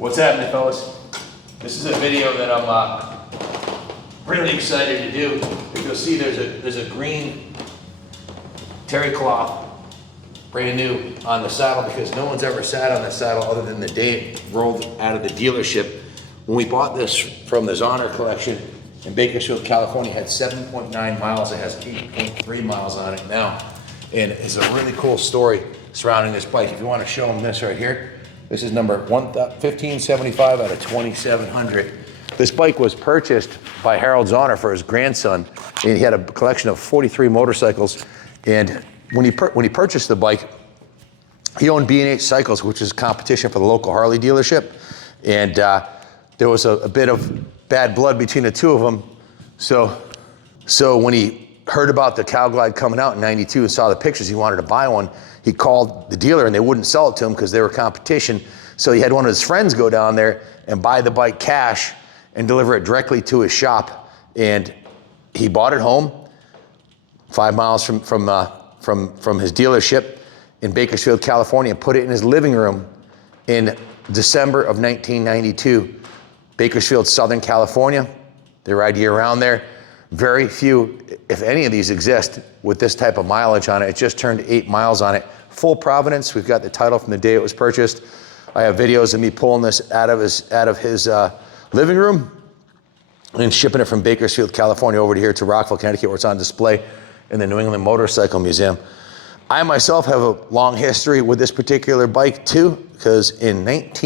What's happening, fellas? This is a video that I'm really excited to do. If you'll see, there's a green terry cloth, brand new, on the saddle because no one's ever sat on the saddle other than the day it rolled out of the dealership. When we bought this from the Zonner collection in Bakersfield, California, it had 7.9 miles. It has 8.3 miles on it now. And it's a really cool story surrounding this bike. If you want to show them this right here, this is number 1575 out of 2700. This bike was purchased by Harold Zonner for his grandson, and he had a collection of 43 motorcycles. And when he purchased the bike, he owned B&H Cycles, which is competition for the local Harley dealership. And there was a bit of bad blood between the two of them. So when he heard about the Cowglide coming out in '92 and saw the pictures, he wanted to buy one. He called the dealer and they wouldn't sell it to him because they were competition. So he had one of his friends go down there and buy the bike cash and deliver it directly to his shop. And he bought it home 5 miles from his dealership in Bakersfield, California, and put it in his living room in December of 1992. Bakersfield, Southern California. They ride year round there. Very few, if any of these exist with this type of mileage on it. It just turned 8 miles on it. Full provenance. We've got the title from the day it was purchased. I have videos of me pulling this out of his living room and shipping it from Bakersfield, California over to here to Rockville, Connecticut, where it's on display in the New England Motorcycle Museum. I myself have a long history with this particular bike too, because in March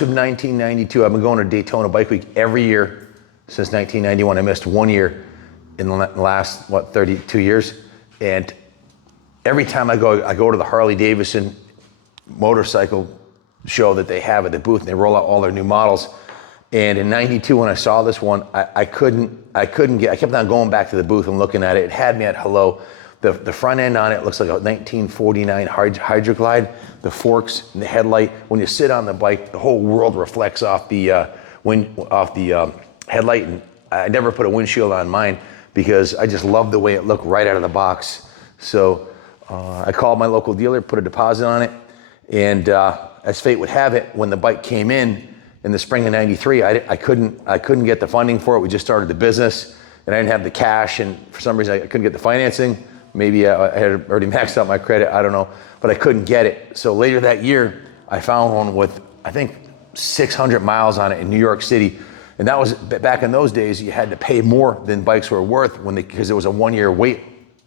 of 1992, I've been going to Daytona Bike Week every year since 1991. I missed 1 year in the last, 32 years. And every time I go to the Harley Davidson motorcycle show that they have at the booth, and they roll out all their new models. And in '92, when I saw this one, I kept on going back to the booth and looking at it. It had me at hello. The front end on it looks like a 1949 Hydroglide. The forks and the headlight. When you sit on the bike, the whole world reflects off the headlight. And I never put a windshield on mine because I just love the way it looked right out of the box. So I called my local dealer, put a deposit on it, and as fate would have it, when the bike came in the spring of '93, I couldn't get the funding for it. We just started the business, and I didn't have the cash, and for some reason I couldn't get the financing. Maybe I had already maxed out my credit, I don't know, but I couldn't get it. So later that year, I found one with, I think, 600 miles on it in New York City. And that was, back in those days, you had to pay more than bikes were worth because it was a 1 year wait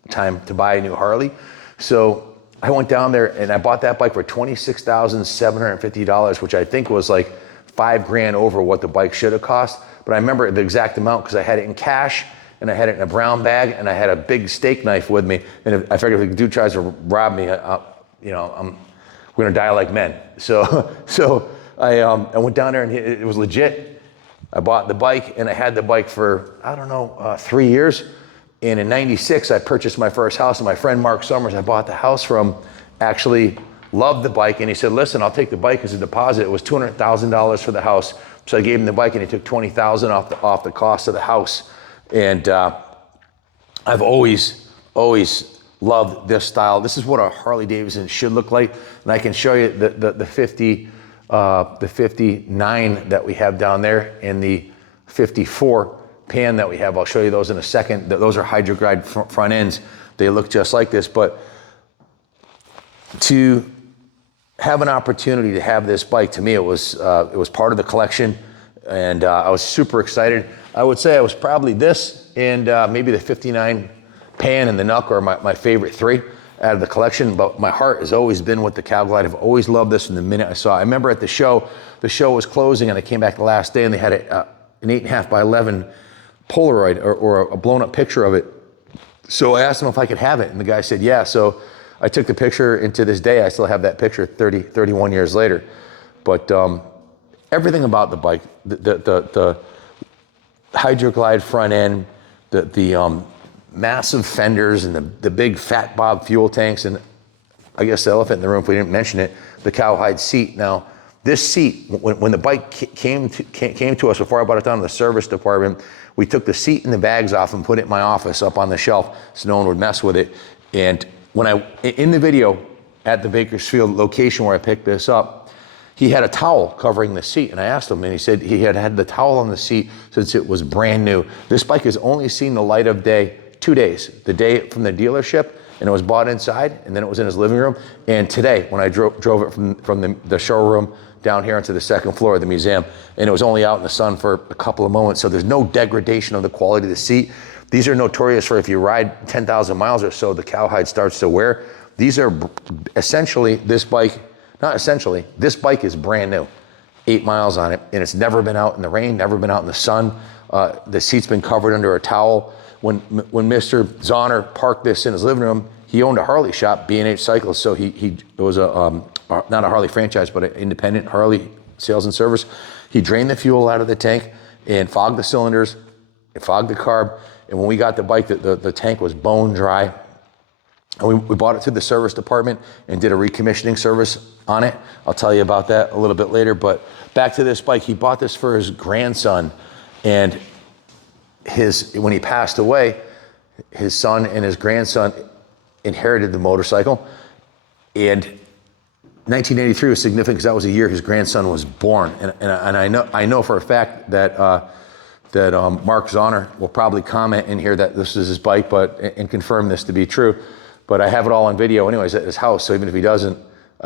time to buy a new Harley. So I went down there and I bought that bike for $26,750, which I think was like $5,000 over what the bike should have cost. But I remember the exact amount because I had it in cash and I had it in a brown bag and I had a big steak knife with me. And I figured if the dude tries to rob me, we're gonna die like men. So I went down there and it was legit. I bought the bike and I had the bike for, 3 years. And in '96, I purchased my first house, and my friend Mark Summers, I bought the house from, actually loved the bike. And he said, listen, I'll take the bike as a deposit. It was $200,000 for the house. So I gave him the bike and he took $20,000 off the cost of the house. And I've always loved this style. This is what a Harley Davidson should look like. And I can show you the 59 that we have down there and the 54 pan that we have. I'll show you those in a second. Those are Hydroglide front ends. They look just like this, but to have an opportunity to have this bike, to me, it was part of the collection, and I was super excited. I would say I was probably this and maybe the 59 pan and the Knuck are my favorite three out of the collection, but my heart has always been with the Cowglide. I've always loved this from the minute I saw it. I remember at the show was closing and I came back the last day and they had an 8.5 by 11 Polaroid or a blown up picture of it. So I asked him if I could have it and the guy said, yeah. So I took the picture, and to this day, I still have that picture 31 years later. But everything about the bike, the Hydroglide front end, the massive fenders and the big fat Bob fuel tanks, and I guess the elephant in the room, if we didn't mention it, the cowhide seat. Now, this seat, when the bike came to us before I brought it down to the service department, we took the seat and the bags off and put it in my office up on the shelf so no one would mess with it. And in the video at the Bakersfield location where I picked this up, he had a towel covering the seat, and I asked him, and he said he had had the towel on the seat since it was brand new. This bike has only seen the light of day 2 days. The day from the dealership, and it was bought inside, and then it was in his living room. And today, when I drove it from the showroom down here onto the second floor of the museum, and it was only out in the sun for a couple of moments, so there's no degradation of the quality of the seat. These are notorious for if you ride 10,000 miles or so, the cowhide starts to wear. These are essentially, this bike is brand new. 8 miles on it, and it's never been out in the rain, never been out in the sun. The seat's been covered under a towel. When Mr. Zahner parked this in his living room, he owned a Harley shop, B&H Cycles, so it was not a Harley franchise, but an independent Harley sales and service. He drained the fuel out of the tank and fogged the cylinders, and fogged the carb, and when we got the bike, the tank was bone dry. And we bought it through the service department and did a recommissioning service on it. I'll tell you about that a little bit later, but back to this bike. He bought this for his grandson, and when he passed away, his son and his grandson inherited the motorcycle. And 1983 was significant because that was the year his grandson was born. And I know for a fact that Mark Zahner will probably comment in here that this is his bike, and confirm this to be true. But I have it all on video anyways at his house, so even if he doesn't,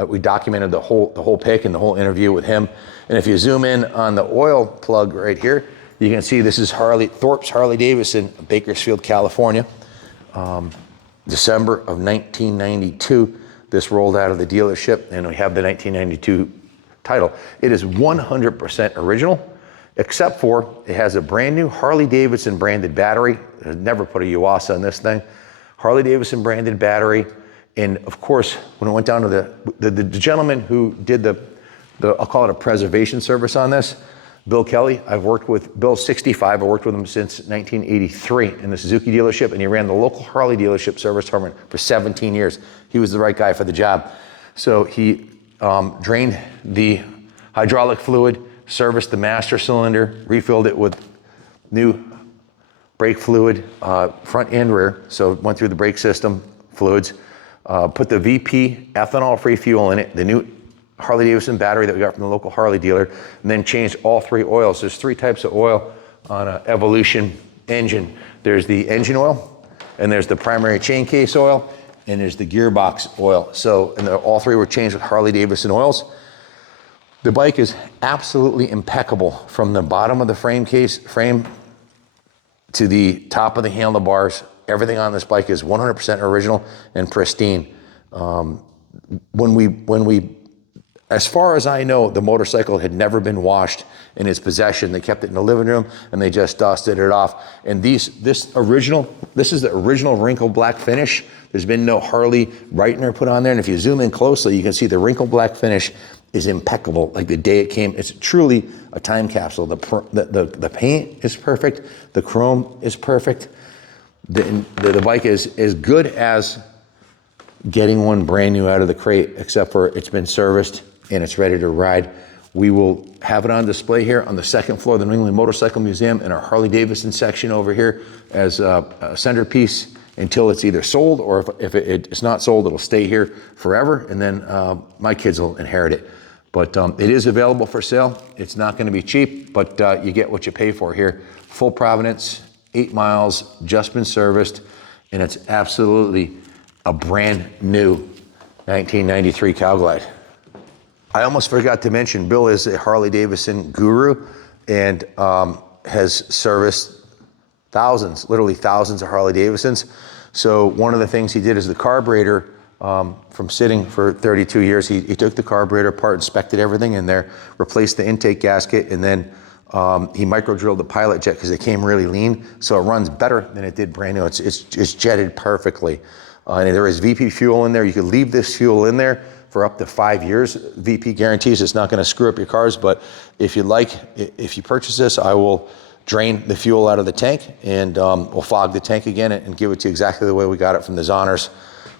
we documented the whole pic and the whole interview with him. And if you zoom in on the oil plug right here, you can see this is Thorpe's Harley Davidson, Bakersfield, California. December of 1992, this rolled out of the dealership, and we have the 1992 title. It is 100% original, except for it has a brand new Harley Davidson branded battery. I've never put a Yuasa in this thing. Harley Davidson branded battery. And of course, when it went down to the gentleman who did the I'll call it a preservation service on this, Bill Kelly. I've worked with Bill, 65. I worked with him since 1983 in the Suzuki dealership, and he ran the local Harley dealership service department for 17 years. He was the right guy for the job. So he drained the hydraulic fluid, serviced the master cylinder, refilled it with new brake fluid, front and rear. So it went through the brake system fluids, put the VP ethanol-free fuel in it, the new Harley Davidson battery that we got from the local Harley dealer, and then changed all 3 oils. There's 3 types of oil on an Evolution engine. There's the engine oil, and there's the primary chain case oil, and there's the gearbox oil. So, and all 3 were changed with Harley Davidson oils. The bike is absolutely impeccable from the bottom of the frame to the top of the handlebars. Everything on this bike is 100% original and pristine. As far as I know, the motorcycle had never been washed in his possession. They kept it in the living room and they just dusted it off. And this is the original wrinkle black finish. There's been no Harley Brightener put on there. And if you zoom in closely, you can see the wrinkle black finish is impeccable. Like the day it came, it's truly a time capsule. The paint is perfect. The chrome is perfect. The bike is as good as getting one brand new out of the crate, except for it's been serviced and it's ready to ride. We will have it on display here on the second floor of the New England Motorcycle Museum in our Harley Davidson section over here as a centerpiece until it's either sold, or if it's not sold, it'll stay here forever, and then my kids will inherit it. But it is available for sale. It's not gonna be cheap, but you get what you pay for here. Full provenance, 8 miles, just been serviced, and it's absolutely a brand new 1993 Cowglide. I almost forgot to mention, Bill is a Harley Davidson guru and has serviced literally thousands of Harley Davidsons. So one of the things he did is the carburetor, from sitting for 32 years, he took the carburetor apart, inspected everything in there, replaced the intake gasket, and then he micro drilled the pilot jet because it came really lean, so it runs better than it did brand new. It's jetted perfectly. And there is VP fuel in there. You could leave this fuel in there for up to 5 years. VP guarantees it's not gonna screw up your cars, but if you purchase this, I will drain the fuel out of the tank and we'll fog the tank again and give it to you exactly the way we got it from the Zahners,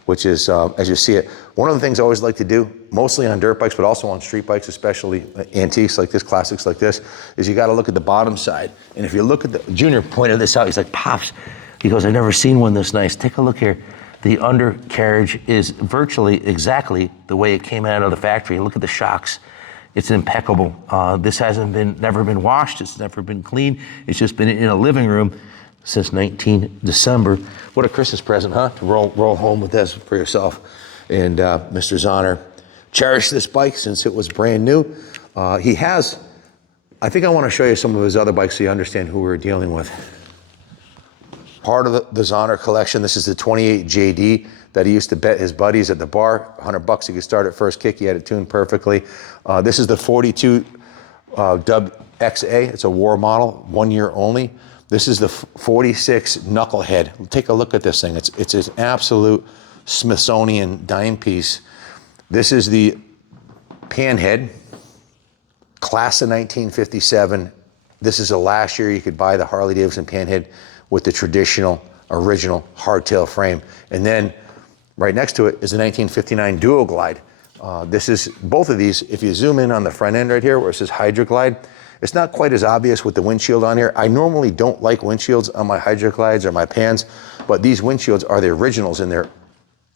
which is, as you see it. One of the things I always like to do, mostly on dirt bikes, but also on street bikes, especially antiques like this, classics like this, is you gotta look at the bottom side. And if you look at Junior pointed this out, he's like, Pops, he goes, I've never seen one this nice. Take a look here. The undercarriage is virtually exactly the way it came out of the factory. Look at the shocks. It's impeccable. This never been washed. It's never been cleaned. It's just been in a living room since 19 December. What a Christmas present, huh? To roll home with this for yourself. And Mr. Zahner cherished this bike since it was brand new. He has, I think I want to show you some of his other bikes so you understand who we're dealing with. Part of the Zahner collection, this is the 28 JD that he used to bet his buddies at the bar. $100 he could start at first kick. He had it tuned perfectly. This is the 42 WXA. It's a war model, 1 year only. This is the 46 Knucklehead. Take a look at this thing. It's an absolute Smithsonian dime piece. This is the Panhead, class of 1957. This is the last year you could buy the Harley Davidson Panhead with the traditional, original hardtail frame. And then right next to it is a 1959 Duo Glide. This is both of these. If you zoom in on the front end right here where it says Hydroglide, it's not quite as obvious with the windshield on here. I normally don't like windshields on my Hydroglides or my Pans, but these windshields are the originals and they're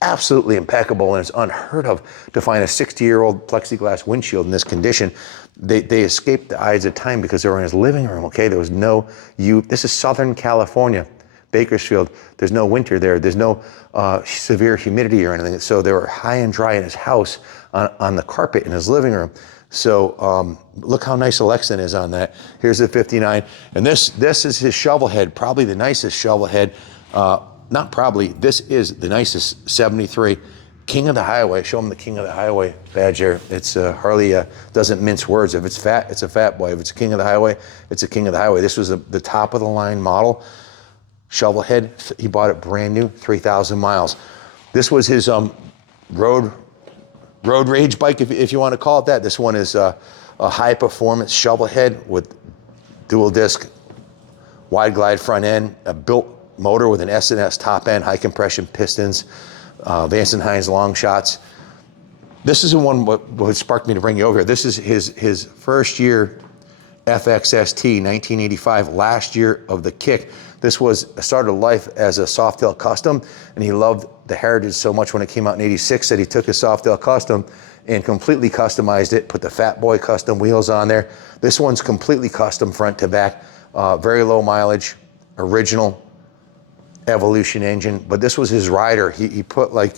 absolutely impeccable, and it's unheard of to find a 60-year-old plexiglass windshield in this condition. They escaped the eyes of time because they were in his living room, okay? There was no, this is Southern California, Bakersfield. There's no winter there. There's no severe humidity or anything. So they were high and dry in his house on the carpet in his living room. So look how nice the Lexington is on that. Here's the 59. And this is his shovel head, probably the nicest shovel head. Not probably, this is the nicest 73. King of the Highway. Show him the King of the Highway badge here. It's Harley doesn't mince words. If it's fat, it's a fat boy. If it's a King of the Highway, it's a King of the Highway. This was the top of the line model. Shovel head, he bought it brand new, 3,000 miles. This was his road rage bike, if you want to call it that. This one is a high performance shovel head with dual disc, wide glide front end, a built motor with an S&S top end, high compression pistons, Vance & Hines long shots. This is the one what sparked me to bring you over here. This is his first year FXST, 1985, last year of the kick. This was started life as a Softail Custom, and he loved the heritage so much when it came out in 86 that he took his Softail Custom and completely customized it, put the Fat Boy custom wheels on there. This one's completely custom front to back, very low mileage, original Evolution engine, but this was his rider. He put like,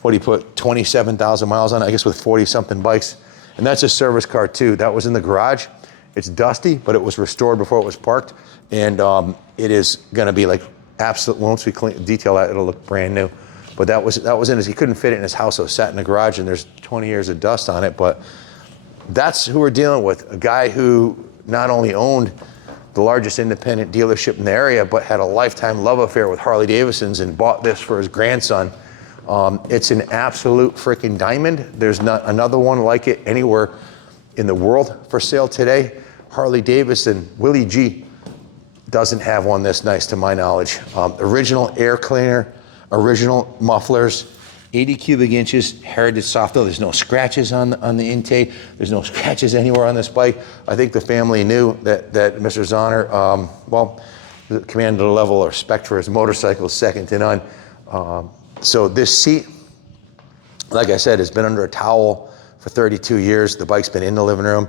what he put, 27,000 miles on it, I guess with 40 something bikes. And that's a service car too. That was in the garage. It's dusty, but it was restored before it was parked. And it is gonna be like absolute, once we detail that, it'll look brand new. But that was in his, he couldn't fit it in his house, so it sat in the garage and there's 20 years of dust on it. But that's who we're dealing with. A guy who not only owned the largest independent dealership in the area, but had a lifetime love affair with Harley Davidsons and bought this for his grandson. It's an absolute freaking diamond. There's not another one like it anywhere in the world for sale today. Harley Davidson, Willie G doesn't have one this nice to my knowledge. Original air cleaner, original mufflers, 80 cubic inches, heritage Softail. There's no scratches on the intake. There's no scratches anywhere on this bike. I think the family knew that Mr. Zahner, commanded a level of respect for his motorcycle second to none. So this seat, like I said, has been under a towel for 32 years. The bike's been in the living room.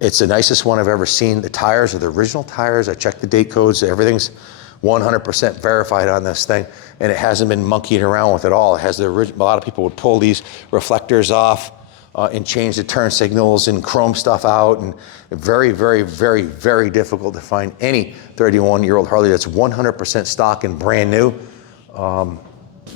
It's the nicest one I've ever seen. The tires are the original tires. I checked the date codes. Everything's 100% verified on this thing, and it hasn't been monkeying around with it all. It has the original. A lot of people would pull these reflectors off and change the turn signals and chrome stuff out, and very, very, very, very difficult to find any 31-year-old Harley that's 100% stock and brand new.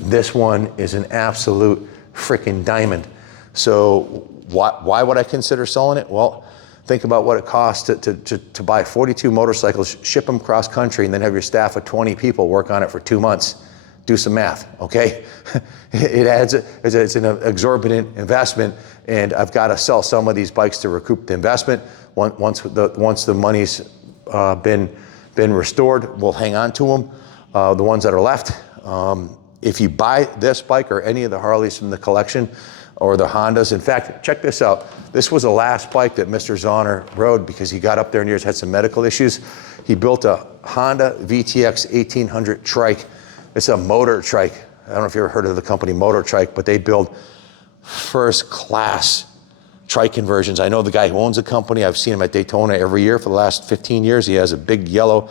This one is an absolute freaking diamond. So why would I consider selling it? Well, think about what it costs to buy 42 motorcycles, ship them cross country, and then have your staff of 20 people work on it for 2 months. Do some math, okay? It adds, it's an exorbitant investment, and I've got to sell some of these bikes to recoup the investment. Once the money's been restored, we'll hang on to them, the ones that are left. If you buy this bike or any of the Harleys from the collection, or the Hondas. In fact, check this out. This was the last bike that Mr. Zahner rode because he got up there in years, had some medical issues. He built a Honda VTX 1800 trike. It's a motor trike. I don't know if you ever heard of the company Motor Trike, but they build first class trike conversions. I know the guy who owns the company. I've seen him at Daytona every year for the last 15 years. He has a big yellow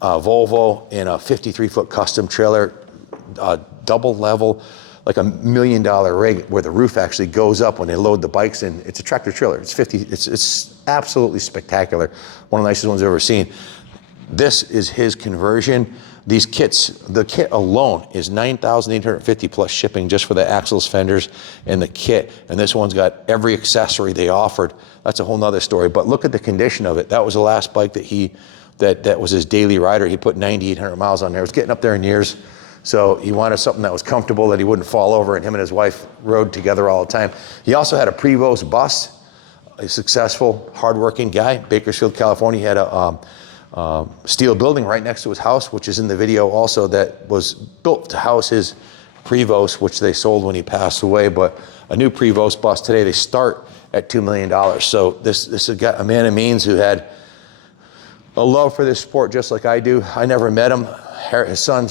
Volvo and a 53-foot custom trailer, double level, like $1 million rig where the roof actually goes up when they load the bikes in. It's a tractor trailer. It's absolutely spectacular. One of the nicest ones I've ever seen. This is his conversion. These kits, the kit alone is $9,850 plus shipping just for the axles, fenders, and the kit. And this one's got every accessory they offered. That's a whole nother story. But look at the condition of it. That was the last bike that that was his daily rider. He put 9,800 miles on there. It was getting up there in years. So he wanted something that was comfortable, that he wouldn't fall over, and him and his wife rode together all the time. He also had a Prevost bus, a successful, hardworking guy. Bakersfield, California. He had a steel building right next to his house, which is in the video also, that was built to house his Prevost, which they sold when he passed away. But a new Prevost bus today, they start at $2 million. So this is a man of means who had a love for this sport just like I do. I never met him. His son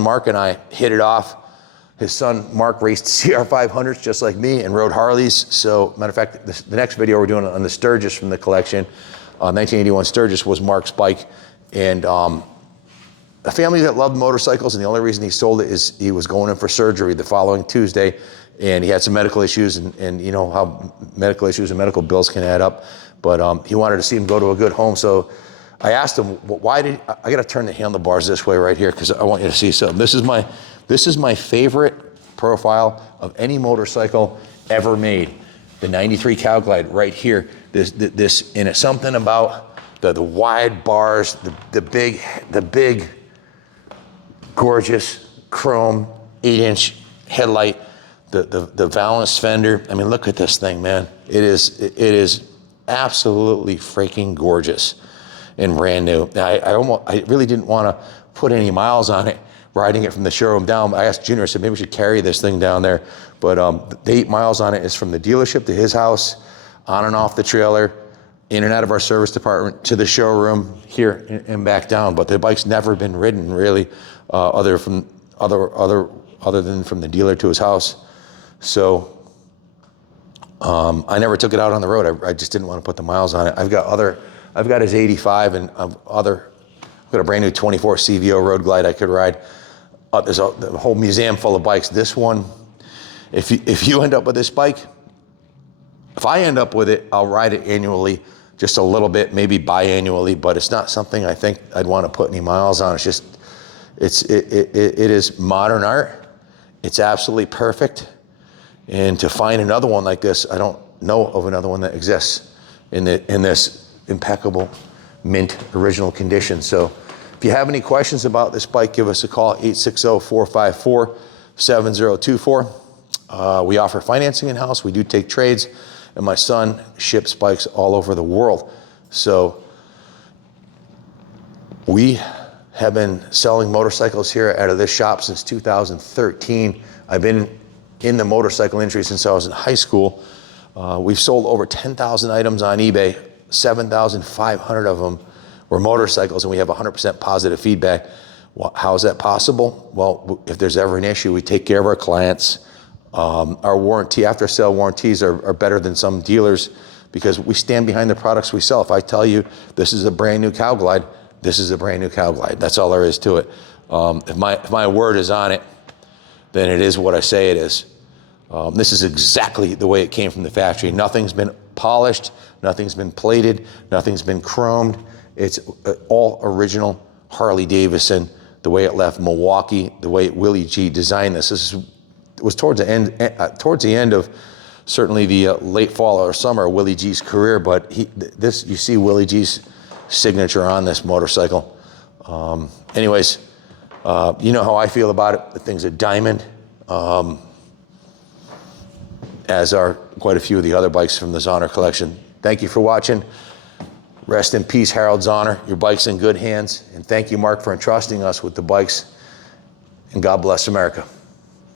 Mark and I hit it off. His son Mark raced CR500s just like me and rode Harleys. So matter of fact, the next video we're doing on the Sturgis from the collection, 1981 Sturgis, was Mark's bike. And a family that loved motorcycles, and the only reason he sold it is he was going in for surgery the following Tuesday, and he had some medical issues, and you know how medical issues and medical bills can add up. But he wanted to see him go to a good home. So I asked him, why did, I gotta turn the handlebars this way right here because I want you to see something. This is my favorite profile of any motorcycle ever made. The 93 Cowglide right here. This, and it's something about the wide bars, the big, gorgeous chrome 8-inch headlight, the Valance fender. I mean, look at this thing, man. It is absolutely freaking gorgeous and brand new. I really didn't want to put any miles on it, riding it from the showroom down. I asked Junior, I said, maybe we should carry this thing down there. But the 8 miles on it is from the dealership to his house, on and off the trailer, in and out of our service department, to the showroom, here and back down. But the bike's never been ridden really, other than from the dealer to his house. So I never took it out on the road. I just didn't want to put the miles on it. I've got his 85 and I've got a brand new 24 CVO Road Glide I could ride. There's a whole museum full of bikes. This one, if you end up with this bike, if I end up with it, I'll ride it annually, just a little bit, maybe biannually, but it's not something I think I'd want to put any miles on. It's just, it is modern art. It's absolutely perfect. And to find another one like this, I don't know of another one that exists in this impeccable mint original condition. So if you have any questions about this bike, give us a call, 860-454-7024. We offer financing in-house. We do take trades, and my son ships bikes all over the world. So we have been selling motorcycles here out of this shop since 2013. I've been in the motorcycle industry since I was in high school. We've sold over 10,000 items on eBay. 7,500 of them were motorcycles, and we have 100% positive feedback. Well, how is that possible? Well, if there's ever an issue, we take care of our clients. Our warranty, after-sale warranties are better than some dealers because we stand behind the products we sell. If I tell you this is a brand new Cowglide, this is a brand new Cowglide. That's all there is to it. If my word is on it, then it is what I say it is. This is exactly the way it came from the factory. Nothing's been polished, nothing's been plated, nothing's been chromed. It's all original Harley Davidson, the way it left Milwaukee, the way Willie G designed this. It was towards the end of certainly the late fall or summer of Willie G's career, but you see Willie G's signature on this motorcycle. Anyways, you know how I feel about it. The thing's a diamond, as are quite a few of the other bikes from the Zahner collection. Thank you for watching. Rest in peace, Harold Zahner. Your bike's in good hands. And thank you, Mark, for entrusting us with the bikes. And God bless America.